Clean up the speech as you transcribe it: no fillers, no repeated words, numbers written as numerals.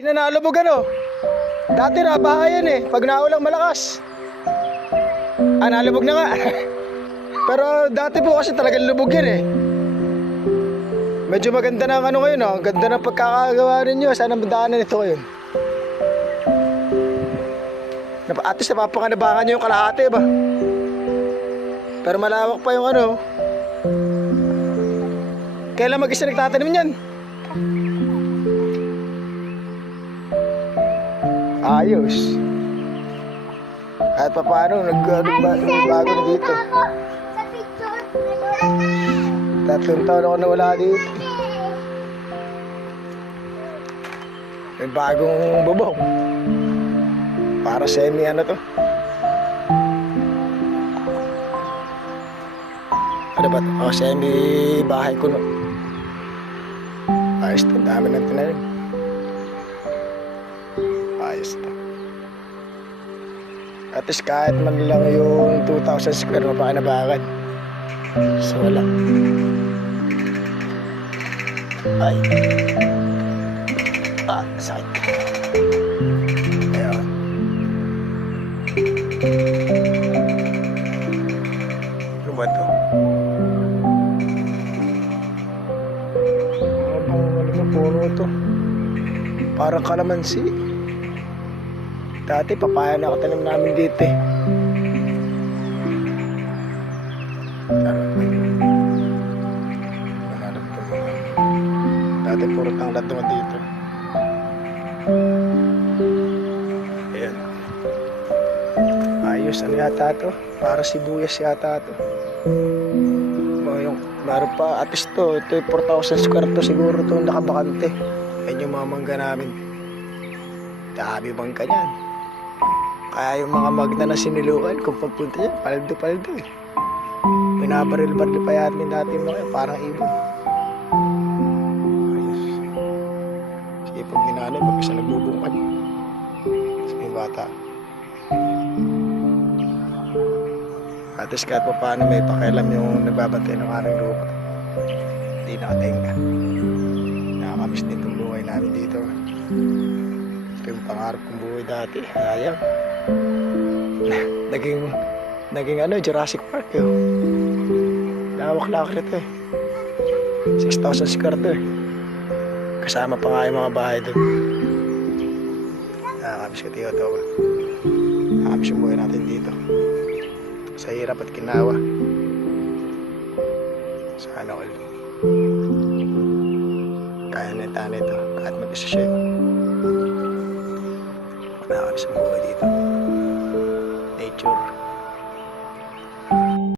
Hindi na nalubog ano. Dati nabahayan eh, pag naulang malakas. Nalubog na nga. Pero dati po kasi talagang lubog yan eh. Medyo maganda na ano ngayon oh. Ganda ng pagkakagawa ninyo. Sana madaanan ito ngayon. At least napapakanabangan nyo yung kalahati ba. Pero malawak pa yung ano. Kailan mag-isa nagtatanim yan? Ayos. Kahit pa paano nagbago na dito. 3 taon ako nawala dito. May bagong bubong. Para semi ano to. Ano ba to? Oh, semi bahay kuno. Ayos to, dami ng tinalim. Ayos to. At least kahit man lang yung 2,000 square mapakinabangan. So wala. Ay. Sakit. Ayan. Ano ba ito? Ano puno ito? Parang kalamansi. Dati papaya na katanim namin dito eh. Dati puro tanglad naman dito. Ayan. Ayos, ano yata ito? Para sibuyas yata ito. Meron pa, at least ito yung 4,000 square to siguro ito nakabakante. Ayan yung mga mangga namin. Dami bangka niyan. Kaya yung mga magna na sinilukan, kung pagpunta yan, paldo-paldo eh. Binabaril-baril pa yatin dati yung mga parang ibon. Ayos. Sige, pag ginanay, mag-isa nagbubungkad. Kasi may bata. At least kahit pa paano may pakialam yung nagbabantay ng aking lupa. Hindi nakatenga. Nakakamiss din itong buhay namin dito. Ito yung pangarap kong buhay dati. Sayang. Naging ano, Jurassic Park yun. Lawak-lawak nito eh. 6,000 square to eh. Kasama pa nga yung mga bahay doon. Nakakamiss ko tiyo to ba. Nakakamiss yung buhay natin dito. Sa hirap at ginawa. Sana all. Kaya na ito. Kahit mag-isa siya. Nakakamiss ang buhay dito.